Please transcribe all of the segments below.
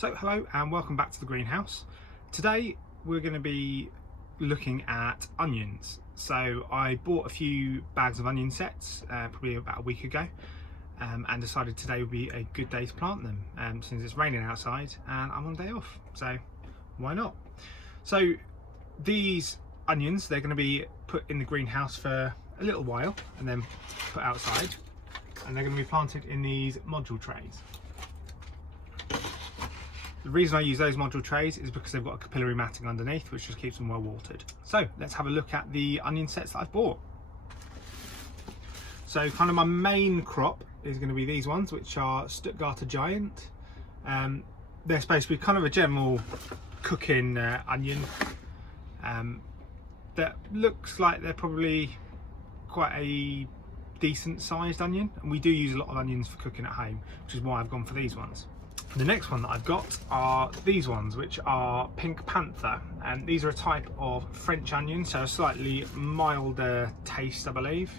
So hello and welcome back to the greenhouse. Today we're going to be looking at onions. So I bought a few bags of onion sets probably about a week ago and decided today would be a good day to plant them since it's raining outside and I'm on a day off, so why not? So these onions, they're going to be put in the greenhouse for a little while and then put outside, and they're going to be planted in these module trays. The reason I use those module trays is because they've got a capillary matting underneath which just keeps them well watered. So let's have a look at the onion sets that I've bought. So kind of my main crop is going to be these ones, which are Stuttgarter Giant. They're supposed to be kind of a general cooking onion that looks like they're probably quite a decent sized onion, and we do use a lot of onions for cooking at home, which is why I've gone for these ones. The next one that I've got are these ones, which are Pink Panther, and these are a type of French onion, so a slightly milder taste, I believe.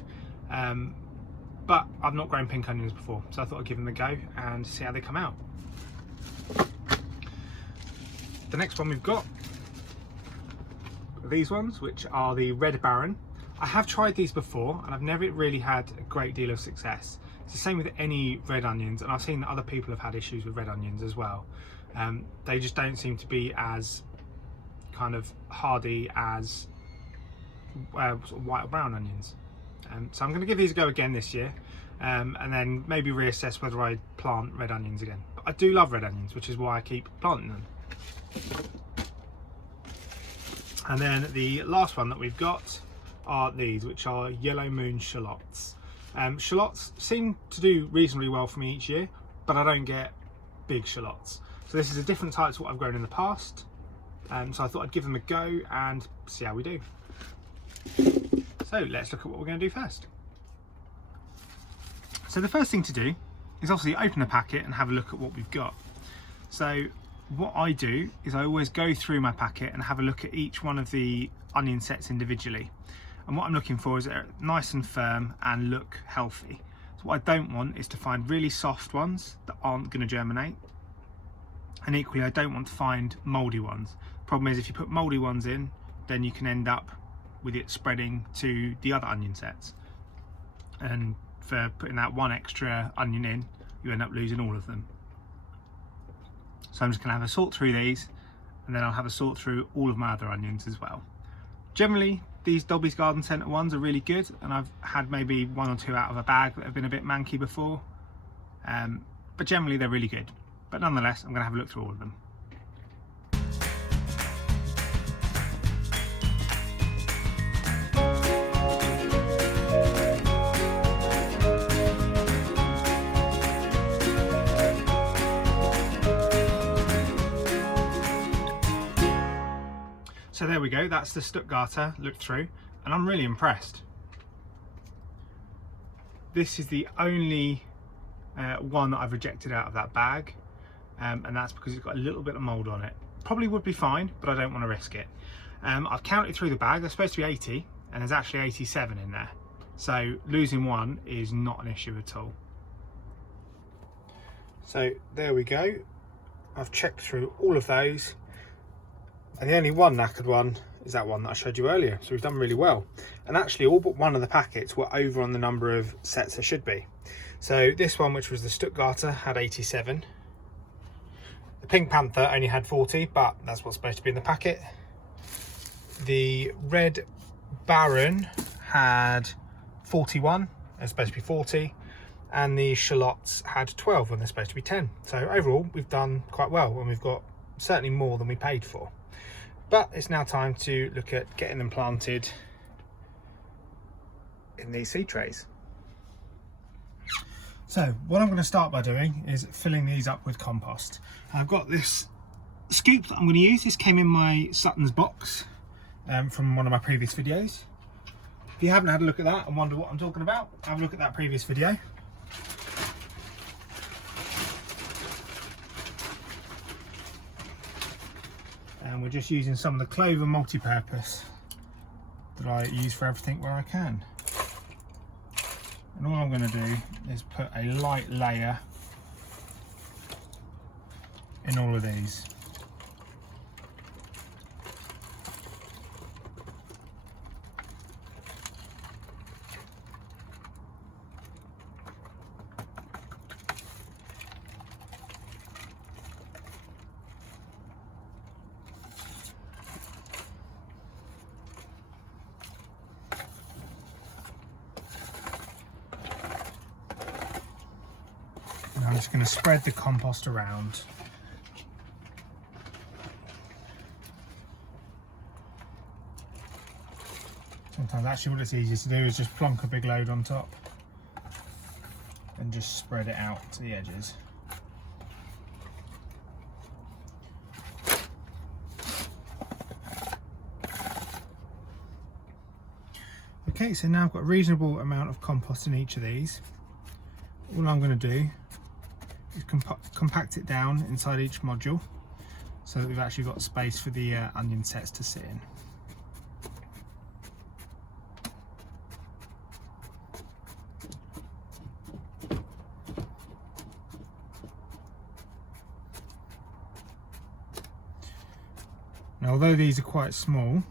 But I've not grown pink onions before, so I thought I'd give them a go and see how they come out. The next one we've got are these ones, which are the Red Baron. I have tried these before and I've never really had a great deal of success. It's the same with any red onions, and I've seen that other people have had issues with red onions as well. They just don't seem to be as kind of hardy as sort of white or brown onions. So I'm going to give these a go again this year and then maybe reassess whether I plant red onions again. But I do love red onions, which is why I keep planting them. And then the last one that we've got are these, which are Yellow Moon Shallots. Shallots seem to do reasonably well for me each year, but I don't get big shallots. So this is a different type to what I've grown in the past. So I thought I'd give them a go and see how we do. So let's look at what we're going to do first. So the first thing to do is obviously open the packet and have a look at what we've got. So what I do is I always go through my packet and have a look at each one of the onion sets individually. And what I'm looking for is they're nice and firm and look healthy. So what I don't want is to find really soft ones that aren't going to germinate. And equally, I don't want to find mouldy ones. Problem is, if you put mouldy ones in, then you can end up with it spreading to the other onion sets. And for putting that one extra onion in, you end up losing all of them. So I'm just going to have a sort through these, and then I'll have a sort through all of my other onions as well. Generally, these Dobby's Garden Centre ones are really good, and I've had maybe one or two out of a bag that have been a bit manky before, but generally they're really good. But nonetheless, I'm going to have a look through all of them. So there we go, that's the Stuttgarter looked through, and I'm really impressed. This is the only one that I've rejected out of that bag, and that's because it's got a little bit of mould on it. Probably would be fine, but I don't want to risk it. I've counted through the bag, there's supposed to be 80, and there's actually 87 in there. So losing one is not an issue at all. So there we go, I've checked through all of those. And the only one knackered one is that one that I showed you earlier. So we've done really well. And actually all but one of the packets were over on the number of sets there should be. So this one, which was the Stuttgarter, had 87. The Pink Panther only had 40, but that's what's supposed to be in the packet. The Red Baron had 41, they're supposed to be 40. And the Shallots had 12 when they're supposed to be 10. So overall, we've done quite well, and we've got certainly more than we paid for. But it's now time to look at getting them planted in these seed trays. So what I'm going to start by doing is filling these up with compost. I've got this scoop that I'm going to use. This came in my Sutton's box from one of my previous videos. If you haven't had a look at that and wonder what I'm talking about, have a look at that previous video. And we're just using some of the clover multi-purpose that I use for everything where I can. And all I'm going to do is put a light layer in all of these. I'm just going to spread the compost around. Sometimes actually what it's easiest to do is just plonk a big load on top and just spread it out to the edges. Okay, so now I've got a reasonable amount of compost in each of these. All I'm going to do is compact it down inside each module so that we've actually got space for the onion sets to sit in. Now, although these are quite small,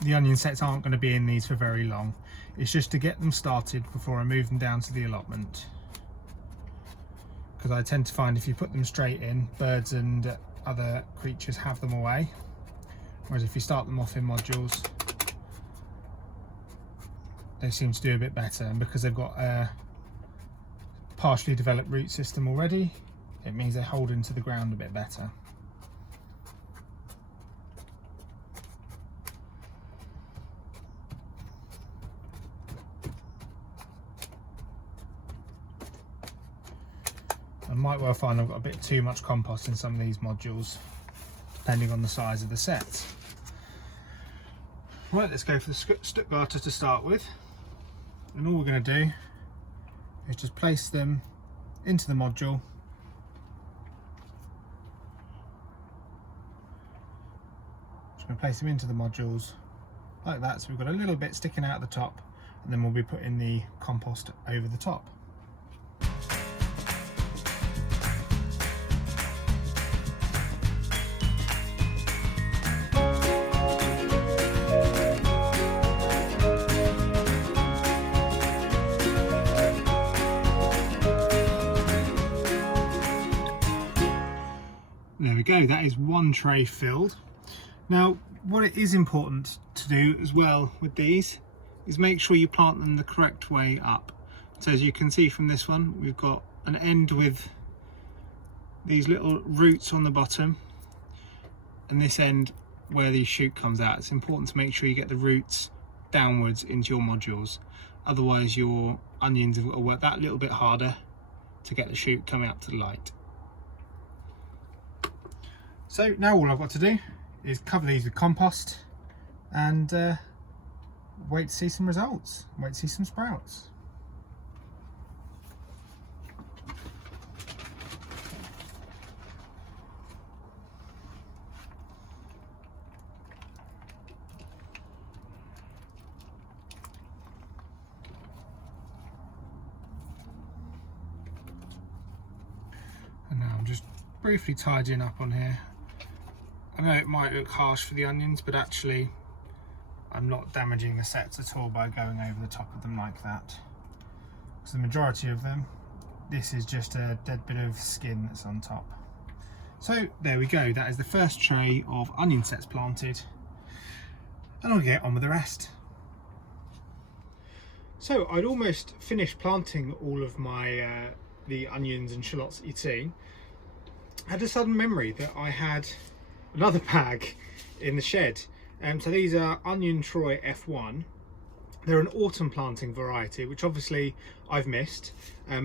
the onion sets aren't going to be in these for very long. It's just to get them started before I move them down to the allotment. Because I tend to find if you put them straight in, birds and other creatures have them away. Whereas if you start them off in modules, they seem to do a bit better. And because they've got a partially developed root system already, it means they hold into the ground a bit better. I might well find I've got a bit too much compost in some of these modules, depending on the size of the set. Right, let's go for the Stuttgarter to start with. And all we're going to do is just place them into the module. Just going to place them into the modules like that, so we've got a little bit sticking out at the top, and then we'll be putting the compost over the top. There we go, that is one tray filled. Now, what it is important to do as well with these is make sure you plant them the correct way up. So as you can see from this one, we've got an end with these little roots on the bottom, and this end where the shoot comes out. It's important to make sure you get the roots downwards into your modules. Otherwise your onions will work that little bit harder to get the shoot coming up to the light. So now all I've got to do is cover these with compost and wait to see some results, wait to see some sprouts. And now I'm just briefly tidying up on here. I know it might look harsh for the onions, but actually I'm not damaging the sets at all by going over the top of them like that. Because the majority of them, this is just a dead bit of skin that's on top. So there we go, that is the first tray of onion sets planted, and I'll get on with the rest. So I'd almost finished planting all of my the onions and shallots that you'd seen. I had a sudden memory that I had another bag in the shed. So these are Onion Troy F1. They're an autumn planting variety, which obviously I've missed,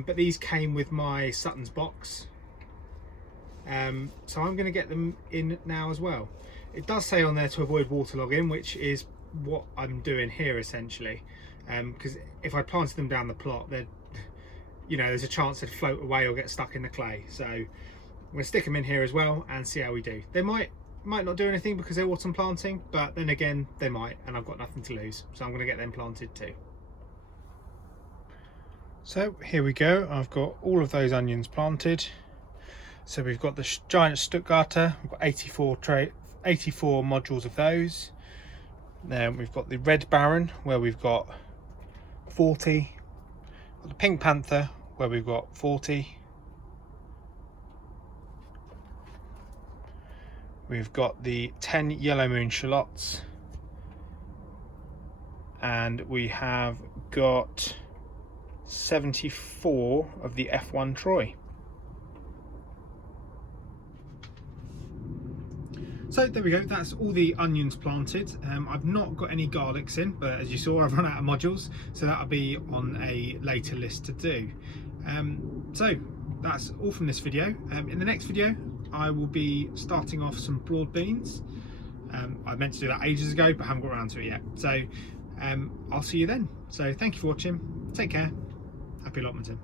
but these came with my Sutton's box. So I'm going to get them in now as well. It does say on there to avoid waterlogging, which is what I'm doing here essentially, because if I planted them down the plot, they'd, you know, there's a chance they'd float away or get stuck in the clay. So I'm going to stick them in here as well and see how we do. They might not do anything because they're autumn planting, but then again they might, and I've got nothing to lose, so I'm going to get them planted too. So here we go, I've got all of those onions planted. So we've got the giant Stuttgarter, we've got 84 modules of those. Then we've got the Red Baron, where we've got 40. Got the Pink Panther, where we've got 40. We've got the 10 Yellow Moon Shallots. And we have got 74 of the F1 Troy. So there we go, that's all the onions planted. I've not got any garlics in, but as you saw, I've run out of modules, so that'll be on a later list to do. So that's all from this video. In the next video, I will be starting off some broad beans. I meant to do that ages ago, but haven't got around to it yet. So I'll see you then. So thank you for watching, take care, happy allotmenting.